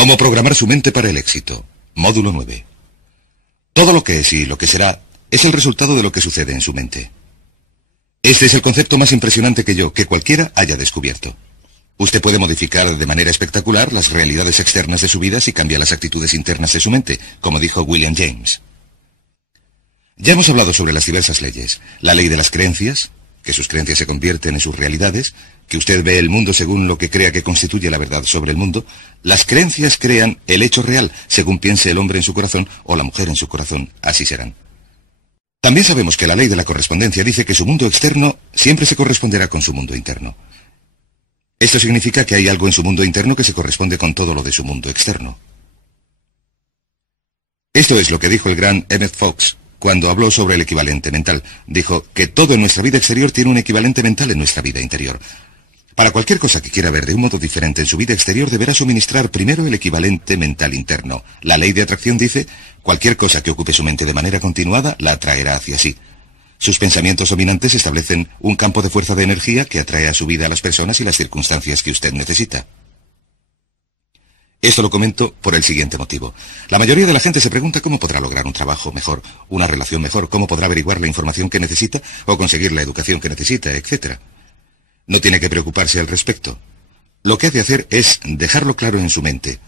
Cómo programar su mente para el éxito. Módulo 9. Todo lo que es y lo que será es el resultado de lo que sucede en su mente. Este es el concepto más impresionante que cualquiera haya descubierto. Usted puede modificar de manera espectacular las realidades externas de su vida si cambia las actitudes internas de su mente, como dijo William James. Ya hemos hablado sobre las diversas leyes. La ley de las creencias, que sus creencias se convierten en sus realidades, que usted ve el mundo según lo que crea que constituye la verdad sobre el mundo. Las creencias crean el hecho real, según piense el hombre en su corazón o la mujer en su corazón, así serán. También sabemos que la ley de la correspondencia dice que su mundo externo siempre se corresponderá con su mundo interno. Esto significa que hay algo en su mundo interno que se corresponde con todo lo de su mundo externo. Esto es lo que dijo el gran Emmett Fox cuando habló sobre el equivalente mental. Dijo que todo en nuestra vida exterior tiene un equivalente mental en nuestra vida interior. Para cualquier cosa que quiera ver de un modo diferente en su vida exterior, deberá suministrar primero el equivalente mental interno. La ley de atracción dice, cualquier cosa que ocupe su mente de manera continuada, la atraerá hacia sí. Sus pensamientos dominantes establecen un campo de fuerza de energía que atrae a su vida a las personas y las circunstancias que usted necesita. Esto lo comento por el siguiente motivo. La mayoría de la gente se pregunta cómo podrá lograr un trabajo mejor, una relación mejor, cómo podrá averiguar la información que necesita o conseguir la educación que necesita, etc. No tiene que preocuparse al respecto. Lo que ha de hacer es dejarlo claro en su mente.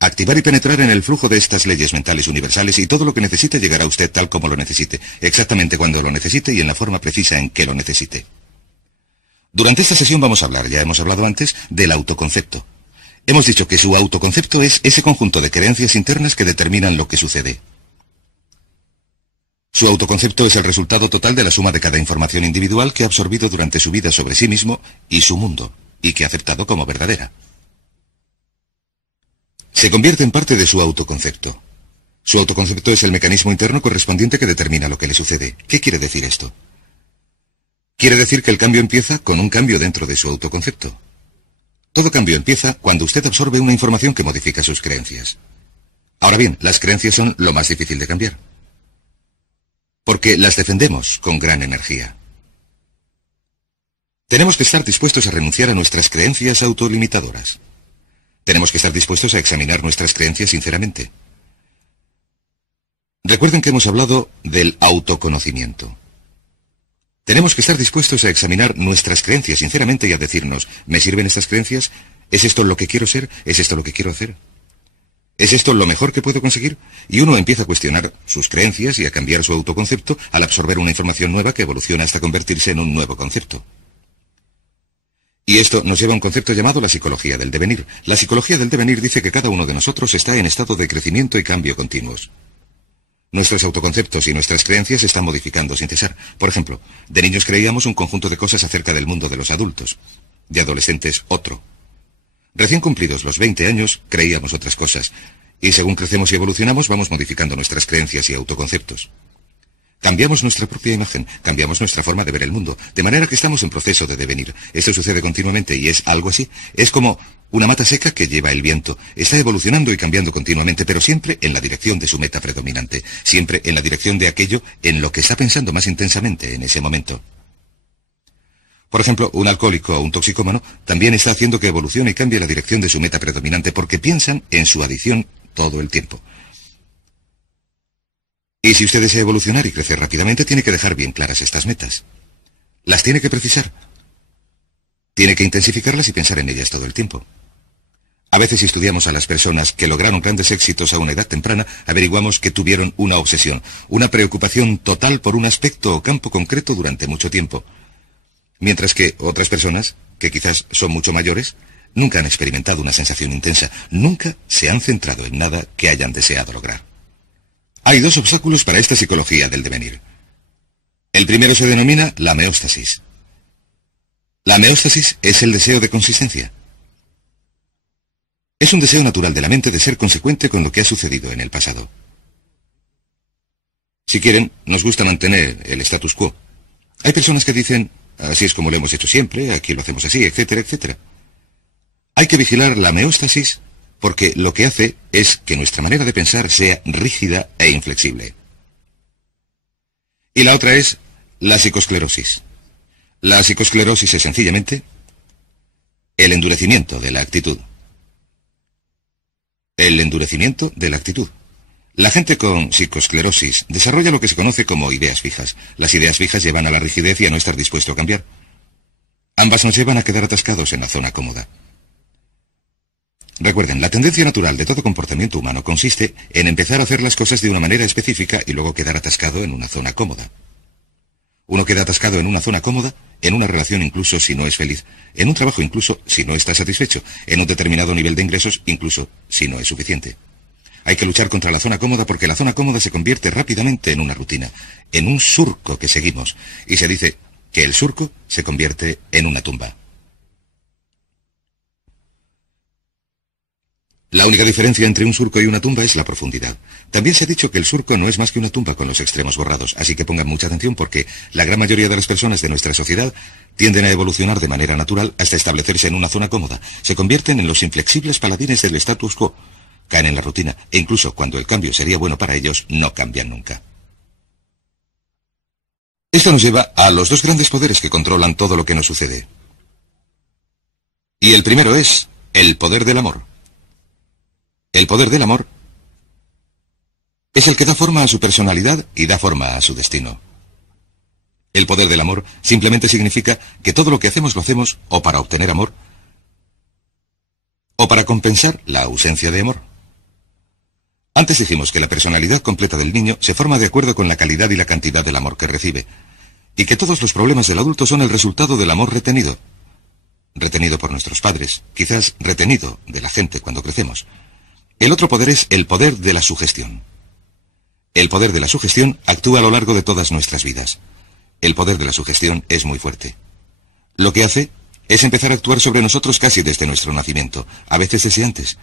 Activar y penetrar en el flujo de estas leyes mentales universales y todo lo que necesite llegará a usted tal como lo necesite, exactamente cuando lo necesite y en la forma precisa en que lo necesite. Durante esta sesión vamos a hablar, ya hemos hablado antes, del autoconcepto. Hemos dicho que su autoconcepto es ese conjunto de creencias internas que determinan lo que sucede. Su autoconcepto es el resultado total de la suma de cada información individual que ha absorbido durante su vida sobre sí mismo y su mundo, y que ha aceptado como verdadera. Se convierte en parte de su autoconcepto. Su autoconcepto es el mecanismo interno correspondiente que determina lo que le sucede. ¿Qué quiere decir esto? Quiere decir que el cambio empieza con un cambio dentro de su autoconcepto. Todo cambio empieza cuando usted absorbe una información que modifica sus creencias. Ahora bien, las creencias son lo más difícil de cambiar, porque las defendemos con gran energía. Tenemos que estar dispuestos a renunciar a nuestras creencias autolimitadoras. Tenemos que estar dispuestos a examinar nuestras creencias sinceramente. Recuerden que hemos hablado del autoconocimiento. Tenemos que estar dispuestos a examinar nuestras creencias sinceramente y a decirnos, ¿me sirven estas creencias? ¿Es esto lo que quiero ser? ¿Es esto lo que quiero hacer? ¿Es esto lo mejor que puedo conseguir? Y uno empieza a cuestionar sus creencias y a cambiar su autoconcepto al absorber una información nueva que evoluciona hasta convertirse en un nuevo concepto. Y esto nos lleva a un concepto llamado la psicología del devenir. La psicología del devenir dice que cada uno de nosotros está en estado de crecimiento y cambio continuos. Nuestros autoconceptos y nuestras creencias se están modificando sin cesar. Por ejemplo, de niños creíamos un conjunto de cosas acerca del mundo de los adultos. De adolescentes, otro. Recién cumplidos los 20 años, creíamos otras cosas. Y según crecemos y evolucionamos, vamos modificando nuestras creencias y autoconceptos. Cambiamos nuestra propia imagen, cambiamos nuestra forma de ver el mundo, de manera que estamos en proceso de devenir. Esto sucede continuamente y es algo así. Es como una mata seca que lleva el viento. Está evolucionando y cambiando continuamente, pero siempre en la dirección de su meta predominante, siempre en la dirección de aquello en lo que está pensando más intensamente en ese momento. Por ejemplo, un alcohólico o un toxicómano también está haciendo que evolucione y cambie la dirección de su meta predominante porque piensan en su adicción todo el tiempo. Y si usted desea evolucionar y crecer rápidamente, tiene que dejar bien claras estas metas. Las tiene que precisar. Tiene que intensificarlas y pensar en ellas todo el tiempo. A veces, si estudiamos a las personas que lograron grandes éxitos a una edad temprana, averiguamos que tuvieron una obsesión, una preocupación total por un aspecto o campo concreto durante mucho tiempo. Mientras que otras personas, que quizás son mucho mayores, nunca han experimentado una sensación intensa, nunca se han centrado en nada que hayan deseado lograr. Hay dos obstáculos para esta psicología del devenir. El primero se denomina la meóstasis. La meóstasis es el deseo de consistencia. Es un deseo natural de la mente de ser consecuente con lo que ha sucedido en el pasado. Si quieren, nos gusta mantener el status quo. Hay personas que dicen, así es como lo hemos hecho siempre, aquí lo hacemos así, etcétera, etcétera. Hay que vigilar la meóstasis porque lo que hace es que nuestra manera de pensar sea rígida e inflexible. Y la otra es la psicosclerosis. La psicosclerosis es sencillamente el endurecimiento de la actitud. El endurecimiento de la actitud. La gente con psicoesclerosis desarrolla lo que se conoce como ideas fijas. Las ideas fijas llevan a la rigidez y a no estar dispuesto a cambiar. Ambas nos llevan a quedar atascados en la zona cómoda. Recuerden, la tendencia natural de todo comportamiento humano consiste en empezar a hacer las cosas de una manera específica y luego quedar atascado en una zona cómoda. Uno queda atascado en una zona cómoda, en una relación incluso si no es feliz, en un trabajo incluso si no está satisfecho, en un determinado nivel de ingresos incluso si no es suficiente. Hay que luchar contra la zona cómoda porque la zona cómoda se convierte rápidamente en una rutina, en un surco que seguimos, y se dice que el surco se convierte en una tumba. La única diferencia entre un surco y una tumba es la profundidad. También se ha dicho que el surco no es más que una tumba con los extremos borrados, así que pongan mucha atención porque la gran mayoría de las personas de nuestra sociedad tienden a evolucionar de manera natural hasta establecerse en una zona cómoda. Se convierten en los inflexibles paladines del status quo, caen en la rutina e incluso cuando el cambio sería bueno para ellos, no cambian nunca. Esto nos lleva a los dos grandes poderes que controlan todo lo que nos sucede. Y el primero es el poder del amor. El poder del amor es el que da forma a su personalidad y da forma a su destino. El poder del amor simplemente significa que todo lo que hacemos lo hacemos o para obtener amor o para compensar la ausencia de amor. Antes dijimos que la personalidad completa del niño se forma de acuerdo con la calidad y la cantidad del amor que recibe, y que todos los problemas del adulto son el resultado del amor retenido. Retenido por nuestros padres, quizás retenido de la gente cuando crecemos. El otro poder es el poder de la sugestión. El poder de la sugestión actúa a lo largo de todas nuestras vidas. El poder de la sugestión es muy fuerte. Lo que hace es empezar a actuar sobre nosotros casi desde nuestro nacimiento, a veces desde antes.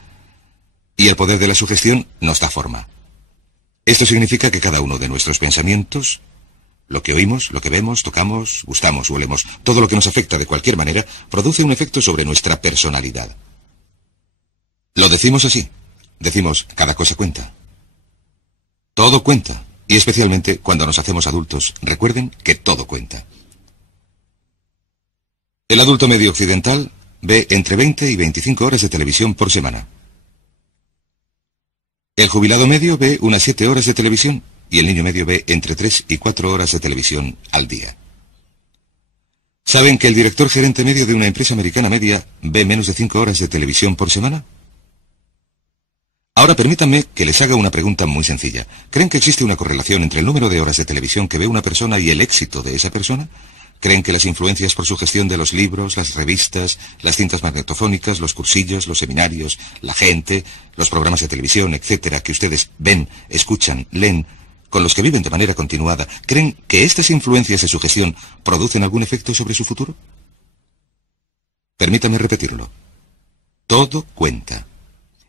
Y el poder de la sugestión nos da forma. Esto significa que cada uno de nuestros pensamientos, lo que oímos, lo que vemos, tocamos, gustamos o olemos, todo lo que nos afecta de cualquier manera, produce un efecto sobre nuestra personalidad. Lo decimos así. Decimos, cada cosa cuenta. Todo cuenta, y especialmente cuando nos hacemos adultos, recuerden que todo cuenta. El adulto medio occidental ve entre 20 y 25 horas de televisión por semana. El jubilado medio ve unas 7 horas de televisión, y el niño medio ve entre 3 y 4 horas de televisión al día. ¿Saben que el director gerente medio de una empresa americana media ve menos de 5 horas de televisión por semana? Ahora permítanme que les haga una pregunta muy sencilla. ¿Creen que existe una correlación entre el número de horas de televisión que ve una persona y el éxito de esa persona? ¿Creen que las influencias por sugestión de los libros, las revistas, las cintas magnetofónicas, los cursillos, los seminarios, la gente, los programas de televisión, etcétera, que ustedes ven, escuchan, leen, con los que viven de manera continuada, creen que estas influencias de sugestión producen algún efecto sobre su futuro? Permítame repetirlo. Todo cuenta.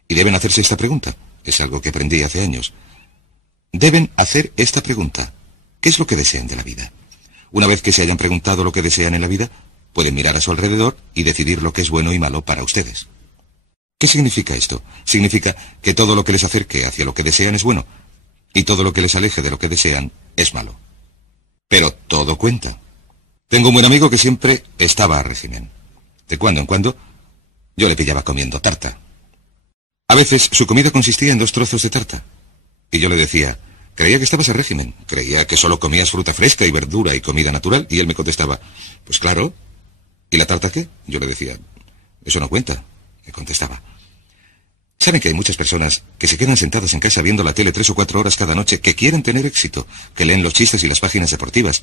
Y deben hacerse esta pregunta. Es algo que aprendí hace años. Deben hacer esta pregunta. ¿Qué es lo que desean de la vida? Una vez que se hayan preguntado lo que desean en la vida, pueden mirar a su alrededor y decidir lo que es bueno y malo para ustedes. ¿Qué significa esto? Significa que todo lo que les acerque hacia lo que desean es bueno, y todo lo que les aleje de lo que desean es malo. Pero todo cuenta. Tengo un buen amigo que siempre estaba a régimen. De cuando en cuando, yo le pillaba comiendo tarta. A veces su comida consistía en 2 trozos de tarta. Y yo le decía, creía que estabas a régimen, creía que solo comías fruta fresca y verdura y comida natural. Y él me contestaba, pues claro. ¿Y la tarta qué? Yo le decía, eso no cuenta, me contestaba. ¿Saben que hay muchas personas que se quedan sentadas en casa viendo la tele 3 o 4 horas cada noche, que quieren tener éxito, que leen los chistes y las páginas deportivas,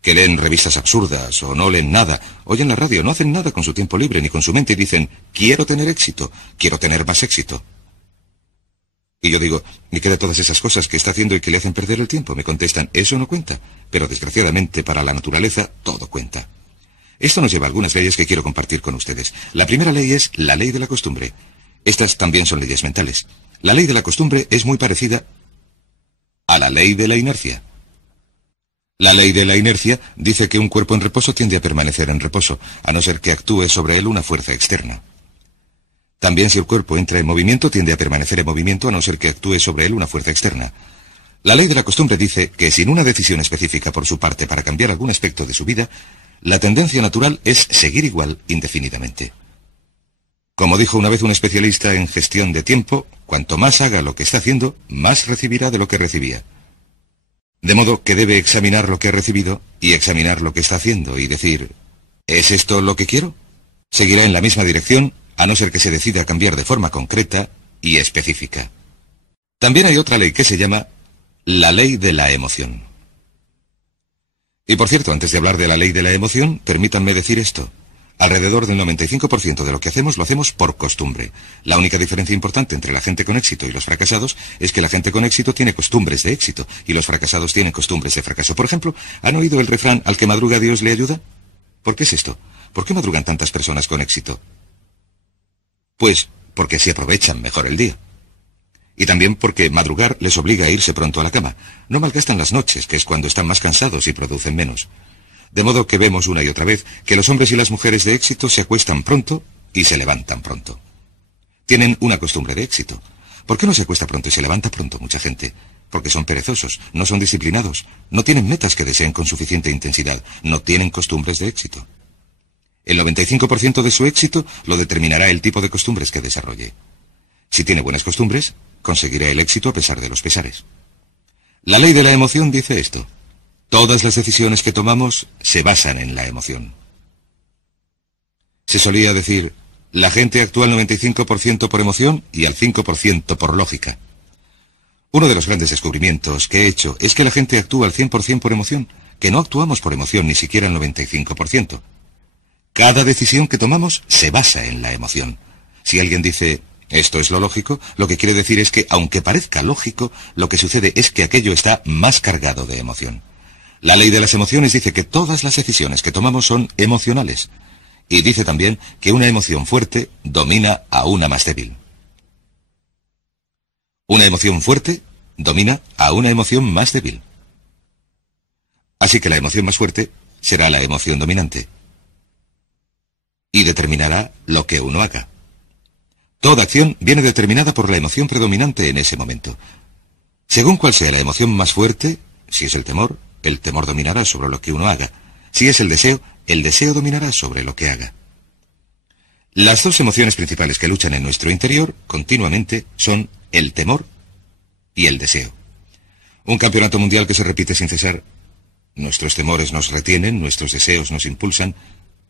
que leen revistas absurdas o no leen nada, oyen la radio, no hacen nada con su tiempo libre ni con su mente y dicen, quiero tener éxito, quiero tener más éxito? Y yo digo, ¿y qué de todas esas cosas que está haciendo y que le hacen perder el tiempo? Me contestan, eso no cuenta, pero desgraciadamente para la naturaleza todo cuenta. Esto nos lleva a algunas leyes que quiero compartir con ustedes. La primera ley es la ley de la costumbre. Estas también son leyes mentales. La ley de la costumbre es muy parecida a la ley de la inercia. La ley de la inercia dice que un cuerpo en reposo tiende a permanecer en reposo, a no ser que actúe sobre él una fuerza externa. También si el cuerpo entra en movimiento, tiende a permanecer en movimiento, a no ser que actúe sobre él una fuerza externa. La ley de la costumbre dice que sin una decisión específica por su parte para cambiar algún aspecto de su vida, la tendencia natural es seguir igual indefinidamente. Como dijo una vez un especialista en gestión de tiempo, cuanto más haga lo que está haciendo, más recibirá de lo que recibía. De modo que debe examinar lo que ha recibido y examinar lo que está haciendo y decir, ¿es esto lo que quiero? Seguirá en la misma dirección, a no ser que se decida a cambiar de forma concreta y específica. También hay otra ley que se llama la ley de la emoción. Y por cierto, antes de hablar de la ley de la emoción, permítanme decir esto. Alrededor del 95% de lo que hacemos lo hacemos por costumbre. La única diferencia importante entre la gente con éxito y los fracasados es que la gente con éxito tiene costumbres de éxito y los fracasados tienen costumbres de fracaso. Por ejemplo, ¿han oído el refrán al que madruga Dios le ayuda? ¿Por qué es esto? ¿Por qué madrugan tantas personas con éxito? Pues porque se aprovechan mejor el día. Y también porque madrugar les obliga a irse pronto a la cama. No malgastan las noches, que es cuando están más cansados y producen menos. De modo que vemos una y otra vez que los hombres y las mujeres de éxito se acuestan pronto y se levantan pronto. Tienen una costumbre de éxito. ¿Por qué no se acuesta pronto y se levanta pronto mucha gente? Porque son perezosos, no son disciplinados, no tienen metas que deseen con suficiente intensidad, no tienen costumbres de éxito. El 95% de su éxito lo determinará el tipo de costumbres que desarrolle. Si tiene buenas costumbres, conseguirá el éxito a pesar de los pesares. La ley de la emoción dice esto. Todas las decisiones que tomamos se basan en la emoción. Se solía decir, la gente actúa al 95% por emoción y al 5% por lógica. Uno de los grandes descubrimientos que he hecho es que la gente actúa al 100% por emoción, que no actuamos por emoción ni siquiera al 95%. Cada decisión que tomamos se basa en la emoción. Si alguien dice, esto es lo lógico, lo que quiere decir es que, aunque parezca lógico, lo que sucede es que aquello está más cargado de emoción. La ley de las emociones dice que todas las decisiones que tomamos son emocionales. Y dice también que una emoción fuerte domina a una más débil. Una emoción fuerte domina a una emoción más débil. Así que la emoción más fuerte será la emoción dominante. Y determinará lo que uno haga. Toda acción viene determinada por la emoción predominante en ese momento. Según cuál sea la emoción más fuerte, si es el temor dominará sobre lo que uno haga. Si es el deseo dominará sobre lo que haga. Las dos emociones principales que luchan en nuestro interior continuamente son el temor y el deseo. Un campeonato mundial que se repite sin cesar. Nuestros temores nos retienen, nuestros deseos nos impulsan.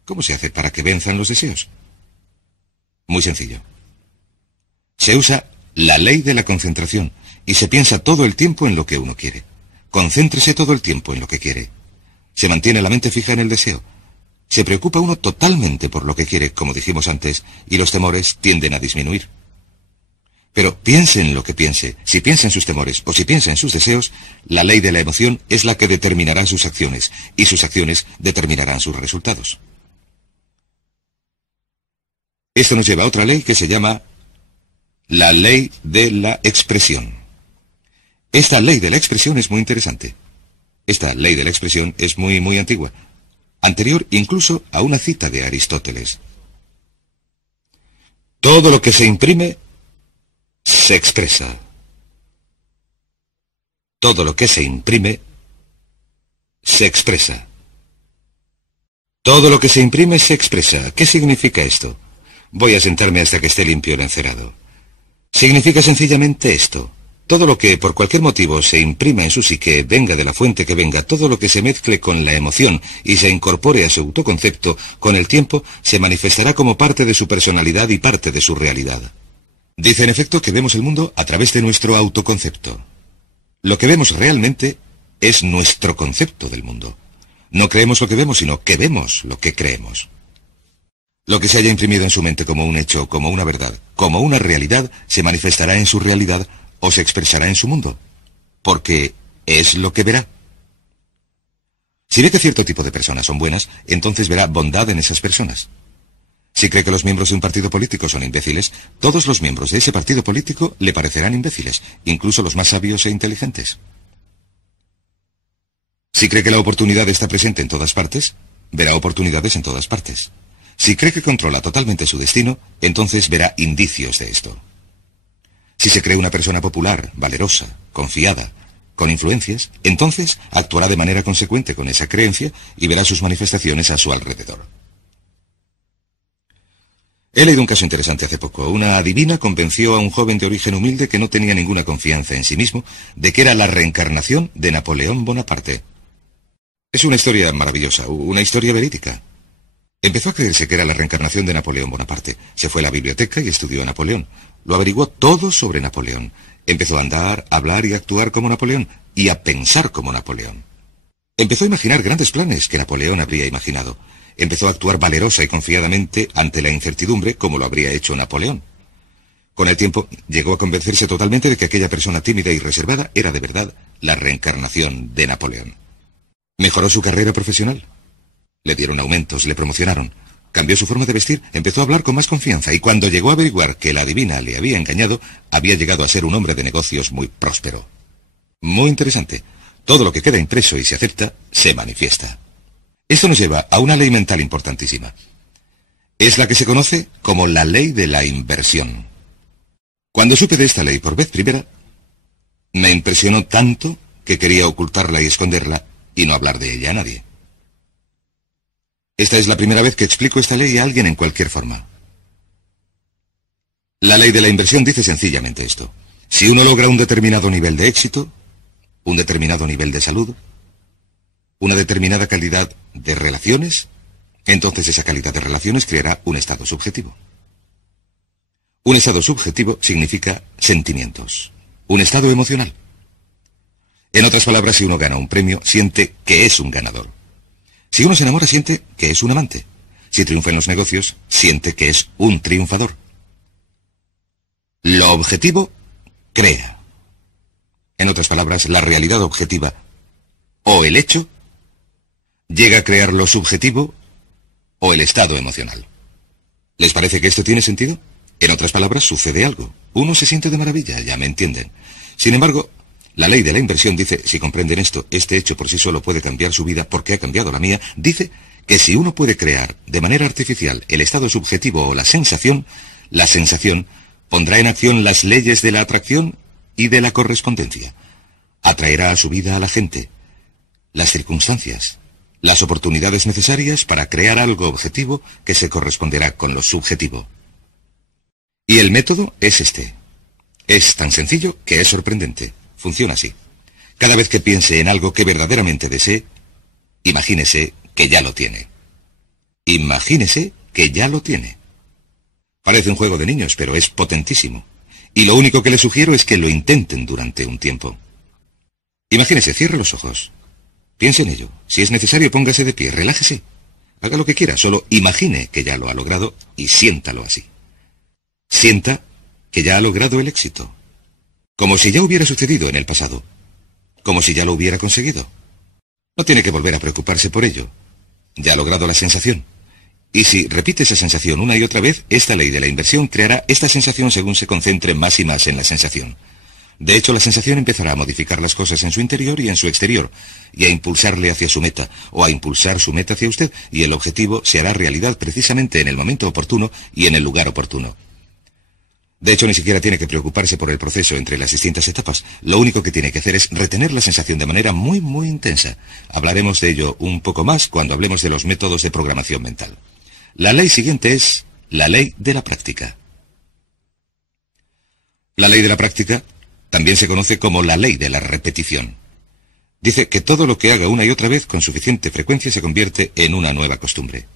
¿Cómo se hace para que venzan los deseos? Muy sencillo. Se usa la ley de la concentración y se piensa todo el tiempo en lo que uno quiere. Concéntrese todo el tiempo en lo que quiere. Se mantiene la mente fija en el deseo. Se preocupa uno totalmente por lo que quiere, como dijimos antes, y los temores tienden a disminuir. Pero piense en lo que piense, si piensa en sus temores o si piensa en sus deseos, la ley de la emoción es la que determinará sus acciones, y sus acciones determinarán sus resultados. Esto nos lleva a otra ley que se llama la ley de la expresión. Esta ley de la expresión es muy interesante. Esta ley de la expresión es muy antigua, anterior incluso a una cita de Aristóteles. Todo lo que se imprime se expresa. Todo lo que se imprime se expresa. Todo lo que se imprime se expresa. ¿Qué significa esto? Voy a sentarme hasta que esté limpio el encerado. Significa sencillamente esto. Todo lo que por cualquier motivo se imprime en su psique, venga de la fuente que venga, todo lo que se mezcle con la emoción y se incorpore a su autoconcepto, con el tiempo se manifestará como parte de su personalidad y parte de su realidad. Dice en efecto que vemos el mundo a través de nuestro autoconcepto. Lo que vemos realmente es nuestro concepto del mundo. No creemos lo que vemos, sino que vemos lo que creemos. Lo que se haya imprimido en su mente como un hecho, como una verdad, como una realidad, se manifestará en su realidad o se expresará en su mundo, porque es lo que verá. Si ve que cierto tipo de personas son buenas, entonces verá bondad en esas personas. Si cree que los miembros de un partido político son imbéciles, todos los miembros de ese partido político le parecerán imbéciles, incluso los más sabios e inteligentes. Si cree que la oportunidad está presente en todas partes, verá oportunidades en todas partes. Si cree que controla totalmente su destino, entonces verá indicios de esto. Si se cree una persona popular, valerosa, confiada, con influencias, entonces actuará de manera consecuente con esa creencia y verá sus manifestaciones a su alrededor. He leído un caso interesante hace poco. Una adivina convenció a un joven de origen humilde que no tenía ninguna confianza en sí mismo de que era la reencarnación de Napoleón Bonaparte. Es una historia maravillosa, una historia verídica. Empezó a creerse que era la reencarnación de Napoleón Bonaparte. Se fue a la biblioteca y estudió a Napoleón. Lo averiguó todo sobre Napoleón. Empezó a andar, a hablar y a actuar como Napoleón, y a pensar como Napoleón. Empezó a imaginar grandes planes que Napoleón habría imaginado. Empezó a actuar valerosa y confiadamente ante la incertidumbre como lo habría hecho Napoleón. Con el tiempo llegó a convencerse totalmente de que aquella persona tímida y reservada era de verdad la reencarnación de Napoleón. Mejoró su carrera profesional. Le dieron aumentos, le promocionaron. Cambió su forma de vestir, empezó a hablar con más confianza y cuando llegó a averiguar que la adivina le había engañado, había llegado a ser un hombre de negocios muy próspero. Muy interesante. Todo lo que queda impreso y se acepta, se manifiesta. Esto nos lleva a una ley mental importantísima. Es la que se conoce como la ley de la inversión. Cuando supe de esta ley por vez primera, me impresionó tanto que quería ocultarla y esconderla y no hablar de ella a nadie. Esta es la primera vez que explico esta ley a alguien en cualquier forma. La ley de la inversión dice sencillamente esto. Si uno logra un determinado nivel de éxito, un determinado nivel de salud, una determinada calidad de relaciones, entonces esa calidad de relaciones creará un estado subjetivo. Un estado subjetivo significa sentimientos, un estado emocional. En otras palabras, si uno gana un premio, siente que es un ganador. Si uno se enamora, siente que es un amante. Si triunfa en los negocios, siente que es un triunfador. Lo objetivo crea. En otras palabras, la realidad objetiva o el hecho llega a crear lo subjetivo o el estado emocional. ¿Les parece que esto tiene sentido? En otras palabras, sucede algo. Uno se siente de maravilla, ya me entienden. Sin embargo, la ley de la inversión dice, si comprenden esto, este hecho por sí solo puede cambiar su vida porque ha cambiado la mía, dice que si uno puede crear de manera artificial el estado subjetivo o la sensación pondrá en acción las leyes de la atracción y de la correspondencia. Atraerá a su vida a la gente, las circunstancias, las oportunidades necesarias para crear algo objetivo que se corresponderá con lo subjetivo. Y el método es este. Es tan sencillo que es sorprendente. Funciona así. Cada vez que piense en algo que verdaderamente desee, imagínese que ya lo tiene. Imagínese que ya lo tiene. Parece un juego de niños, pero es potentísimo. Y lo único que les sugiero es que lo intenten durante un tiempo. Imagínese, cierre los ojos. Piense en ello. Si es necesario, póngase de pie, relájese. Haga lo que quiera, solo imagine que ya lo ha logrado y siéntalo así. Sienta que ya ha logrado el éxito. Como si ya hubiera sucedido en el pasado. Como si ya lo hubiera conseguido. No tiene que volver a preocuparse por ello. Ya ha logrado la sensación. Y si repite esa sensación una y otra vez, esta ley de la inversión creará esta sensación según se concentre más y más en la sensación. De hecho, la sensación empezará a modificar las cosas en su interior y en su exterior, y a impulsarle hacia su meta, o a impulsar su meta hacia usted, y el objetivo se hará realidad precisamente en el momento oportuno y en el lugar oportuno. De hecho, ni siquiera tiene que preocuparse por el proceso entre las distintas etapas. Lo único que tiene que hacer es retener la sensación de manera muy, muy intensa. Hablaremos de ello un poco más cuando hablemos de los métodos de programación mental. La ley siguiente es la ley de la práctica. La ley de la práctica también se conoce como la ley de la repetición. Dice que todo lo que haga una y otra vez con suficiente frecuencia se convierte en una nueva costumbre.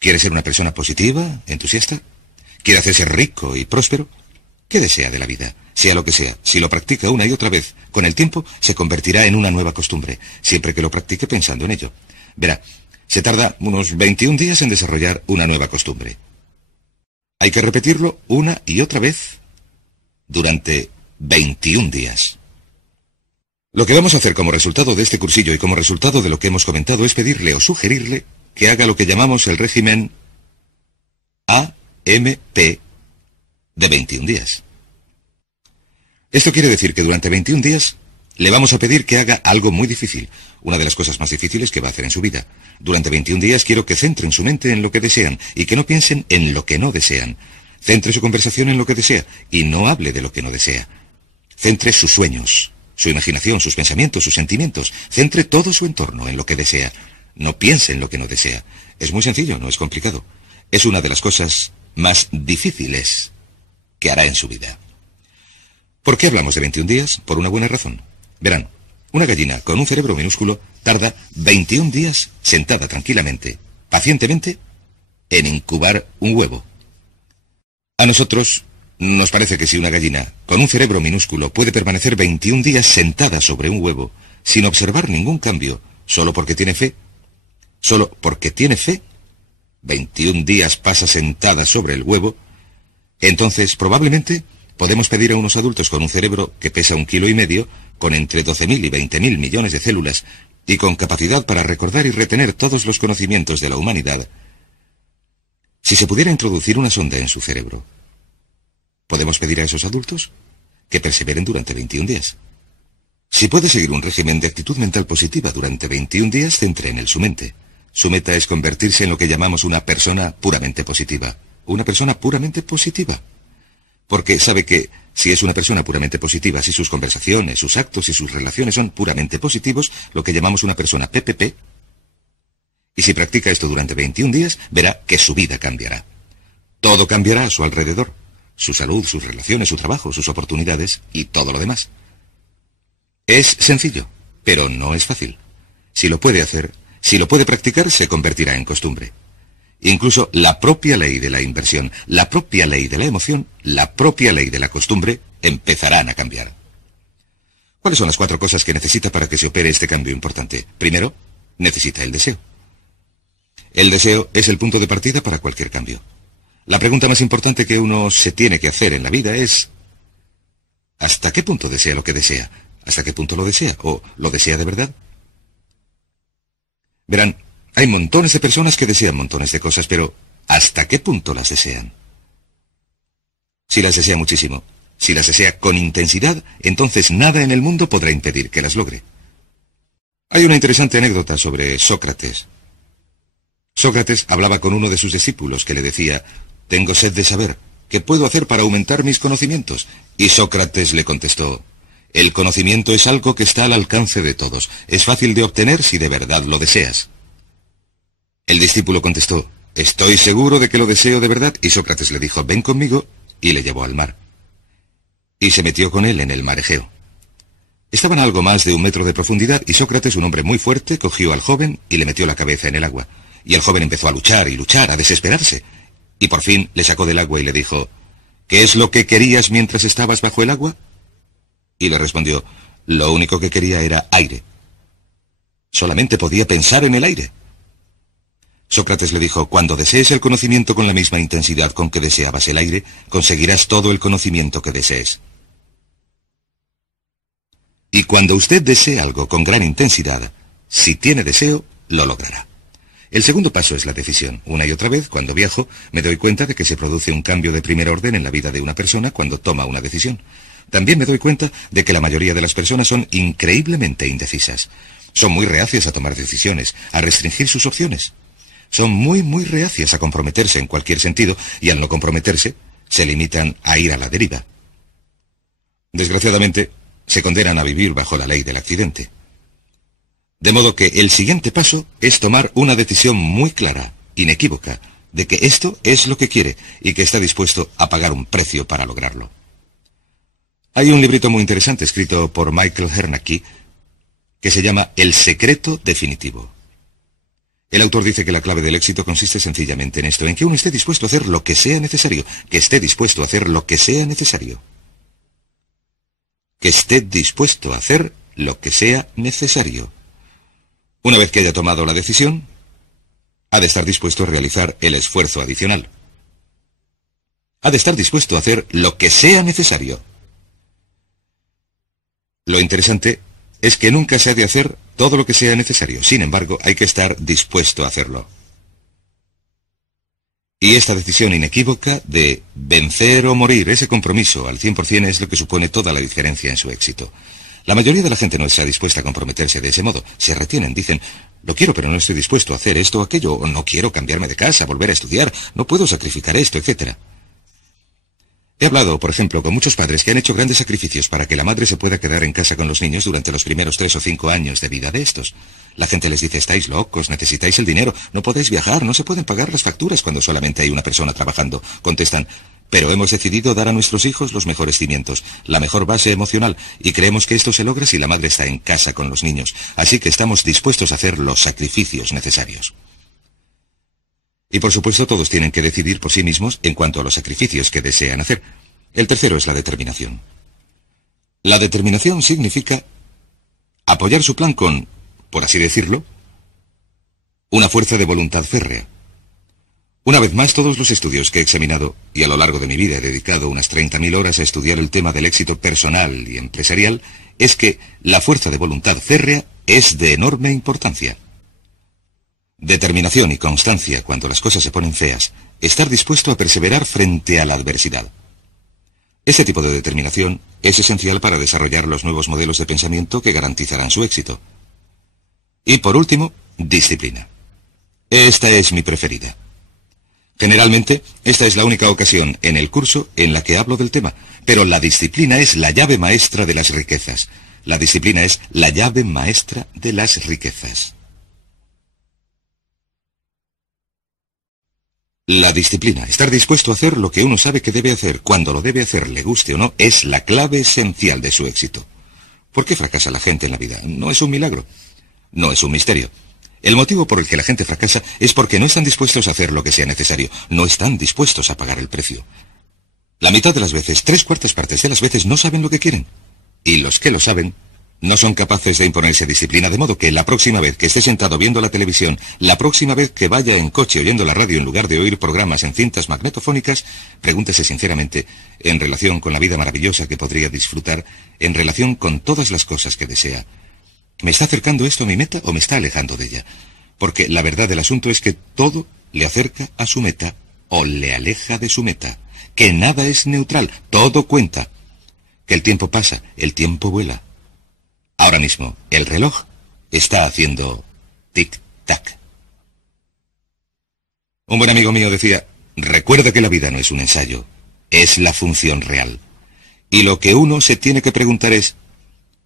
¿Quiere ser una persona positiva, entusiasta? ¿Quiere hacerse rico y próspero? ¿Qué desea de la vida? Sea lo que sea, si lo practica una y otra vez, con el tiempo se convertirá en una nueva costumbre, siempre que lo practique pensando en ello. Verá, se tarda unos 21 días en desarrollar una nueva costumbre. Hay que repetirlo una y otra vez durante 21 días. Lo que vamos a hacer como resultado de este cursillo y como resultado de lo que hemos comentado es pedirle o sugerirle que haga lo que llamamos el régimen AMP de 21 días. Esto quiere decir que durante 21 días le vamos a pedir que haga algo muy difícil, una de las cosas más difíciles que va a hacer en su vida. Durante 21 días quiero que centren su mente en lo que desean y que no piensen en lo que no desean. Centre su conversación en lo que desea y no hable de lo que no desea. Centre sus sueños, su imaginación, sus pensamientos, sus sentimientos. Centre todo su entorno en lo que desea. No piense en lo que no desea. Es muy sencillo, no es complicado. Es una de las cosas más difíciles que hará en su vida. ¿Por qué hablamos de 21 días? Por una buena razón. Verán, una gallina con un cerebro minúsculo tarda 21 días sentada tranquilamente, pacientemente, en incubar un huevo. A nosotros nos parece que si una gallina con un cerebro minúsculo puede permanecer 21 días sentada sobre un huevo sin observar ningún cambio, solo porque tiene fe, 21 días pasa sentada sobre el huevo, entonces probablemente podemos pedir a unos adultos con un cerebro que pesa 1,5 kilos, con entre 12.000 y 20.000 millones de células, y con capacidad para recordar y retener todos los conocimientos de la humanidad, si se pudiera introducir una sonda en su cerebro, ¿podemos pedir a esos adultos que perseveren durante 21 días? Si puede seguir un régimen de actitud mental positiva durante 21 días, centre en él su mente. Su meta es convertirse en lo que llamamos una persona puramente positiva. Una persona puramente positiva. Porque sabe que si es una persona puramente positiva, si sus conversaciones, sus actos y sus relaciones son puramente positivos, lo que llamamos una persona PPP, y si practica esto durante 21 días, verá que su vida cambiará. Todo cambiará a su alrededor. Su salud, sus relaciones, su trabajo, sus oportunidades y todo lo demás. Es sencillo, pero no es fácil. Si lo puede hacer, si lo puede practicar, se convertirá en costumbre. Incluso la propia ley de la inversión, la propia ley de la emoción, la propia ley de la costumbre, empezarán a cambiar. ¿Cuáles son las 4 cosas que necesita para que se opere este cambio importante? Primero, necesita el deseo. El deseo es el punto de partida para cualquier cambio. La pregunta más importante que uno se tiene que hacer en la vida es: ¿hasta qué punto desea lo que desea? ¿Hasta qué punto lo desea? ¿O lo desea de verdad? Verán, hay montones de personas que desean montones de cosas, pero ¿hasta qué punto las desean? Si las desea muchísimo, si las desea con intensidad, entonces nada en el mundo podrá impedir que las logre. Hay una interesante anécdota sobre Sócrates. Sócrates hablaba con uno de sus discípulos que le decía: «Tengo sed de saber, ¿qué puedo hacer para aumentar mis conocimientos?». Y Sócrates le contestó: «El conocimiento es algo que está al alcance de todos. Es fácil de obtener si de verdad lo deseas». El discípulo contestó: «Estoy seguro de que lo deseo de verdad». Y Sócrates le dijo: «Ven conmigo», y le llevó al mar. Y se metió con él en el mar Egeo. Estaban a algo más de 1 metro de profundidad, y Sócrates, un hombre muy fuerte, cogió al joven y le metió la cabeza en el agua. Y el joven empezó a luchar y luchar, a desesperarse. Y por fin le sacó del agua y le dijo: «¿Qué es lo que querías mientras estabas bajo el agua?». Y le respondió: «Lo único que quería era aire. Solamente podía pensar en el aire». Sócrates le dijo: «Cuando desees el conocimiento con la misma intensidad con que deseabas el aire, conseguirás todo el conocimiento que desees. Y cuando usted desee algo con gran intensidad, si tiene deseo, lo logrará». El segundo paso es la decisión. Una y otra vez, cuando viajo, me doy cuenta de que se produce un cambio de primer orden en la vida de una persona cuando toma una decisión. También me doy cuenta de que la mayoría de las personas son increíblemente indecisas. Son muy reacias a tomar decisiones, a restringir sus opciones. Son muy reacias a comprometerse en cualquier sentido, y al no comprometerse, se limitan a ir a la deriva. Desgraciadamente, se condenan a vivir bajo la ley del accidente. De modo que el siguiente paso es tomar una decisión muy clara, inequívoca, de que esto es lo que quiere y que está dispuesto a pagar un precio para lograrlo. Hay un librito muy interesante escrito por Michael Hernacki que se llama El secreto definitivo. El autor dice que la clave del éxito consiste sencillamente en esto, en que uno esté dispuesto a hacer lo que sea necesario, que esté dispuesto a hacer lo que sea necesario. Que esté dispuesto a hacer lo que sea necesario. Una vez que haya tomado la decisión, ha de estar dispuesto a realizar el esfuerzo adicional. Ha de estar dispuesto a hacer lo que sea necesario. Lo interesante es que nunca se ha de hacer todo lo que sea necesario. Sin embargo, hay que estar dispuesto a hacerlo. Y esta decisión inequívoca de vencer o morir, ese compromiso al 100% es lo que supone toda la diferencia en su éxito. La mayoría de la gente no está dispuesta a comprometerse de ese modo. Se retienen, dicen: «Lo quiero, pero no estoy dispuesto a hacer esto o aquello», o «No quiero cambiarme de casa, volver a estudiar, no puedo sacrificar esto», etc. He hablado, por ejemplo, con muchos padres que han hecho grandes sacrificios para que la madre se pueda quedar en casa con los niños durante los primeros 3 o 5 años de vida de estos. La gente les dice, estáis locos, necesitáis el dinero, no podéis viajar, no se pueden pagar las facturas cuando solamente hay una persona trabajando. Contestan, pero hemos decidido dar a nuestros hijos los mejores cimientos, la mejor base emocional, y creemos que esto se logra si la madre está en casa con los niños. Así que estamos dispuestos a hacer los sacrificios necesarios. Y por supuesto todos tienen que decidir por sí mismos en cuanto a los sacrificios que desean hacer. El tercero es la determinación. La determinación significa apoyar su plan con, por así decirlo, una fuerza de voluntad férrea. Una vez más, todos los estudios que he examinado, y a lo largo de mi vida he dedicado unas 30.000 horas a estudiar el tema del éxito personal y empresarial, es que la fuerza de voluntad férrea es de enorme importancia. Determinación y constancia cuando las cosas se ponen feas, estar dispuesto a perseverar frente a la adversidad. Ese tipo de determinación es esencial para desarrollar los nuevos modelos de pensamiento que garantizarán su éxito. Y por último, disciplina. Esta es mi preferida. Generalmente, esta es la única ocasión en el curso en la que hablo del tema, pero la disciplina es la llave maestra de las riquezas. La disciplina es la llave maestra de las riquezas. La disciplina, estar dispuesto a hacer lo que uno sabe que debe hacer, cuando lo debe hacer, le guste o no, es la clave esencial de su éxito. ¿Por qué fracasa la gente en la vida? No es un milagro, no es un misterio. El motivo por el que la gente fracasa es porque no están dispuestos a hacer lo que sea necesario, no están dispuestos a pagar el precio. La mitad de las veces, 3/4 partes de las veces, no saben lo que quieren. Y los que lo saben, no son capaces de imponerse disciplina, de modo que la próxima vez que esté sentado viendo la televisión, la próxima vez que vaya en coche oyendo la radio en lugar de oír programas en cintas magnetofónicas, pregúntese sinceramente, en relación con la vida maravillosa que podría disfrutar, en relación con todas las cosas que desea, ¿me está acercando esto a mi meta o me está alejando de ella? Porque la verdad del asunto es que todo le acerca a su meta o le aleja de su meta, que nada es neutral, todo cuenta, que el tiempo pasa, el tiempo vuela. Ahora mismo, el reloj está haciendo tic-tac. Un buen amigo mío decía, recuerda que la vida no es un ensayo, es la función real. Y lo que uno se tiene que preguntar es,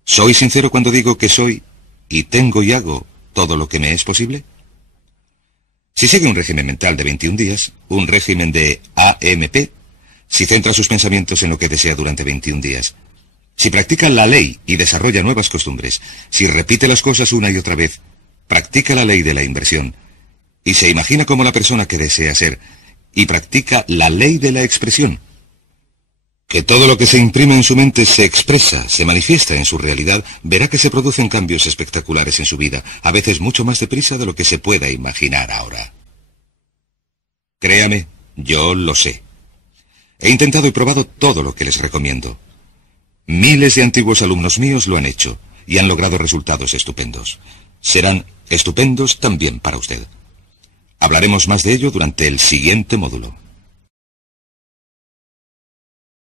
¿soy sincero cuando digo que soy y tengo y hago todo lo que me es posible? Si sigue un régimen mental de 21 días, un régimen de AMP, si centra sus pensamientos en lo que desea durante 21 días, si practica la ley y desarrolla nuevas costumbres, si repite las cosas una y otra vez, practica la ley de la inversión, y se imagina como la persona que desea ser, y practica la ley de la expresión, que todo lo que se imprime en su mente se expresa, se manifiesta en su realidad, verá que se producen cambios espectaculares en su vida, a veces mucho más deprisa de lo que se pueda imaginar ahora. Créame, yo lo sé. He intentado y probado todo lo que les recomiendo. Miles de antiguos alumnos míos lo han hecho y han logrado resultados estupendos. Serán estupendos también para usted. Hablaremos más de ello durante el siguiente módulo.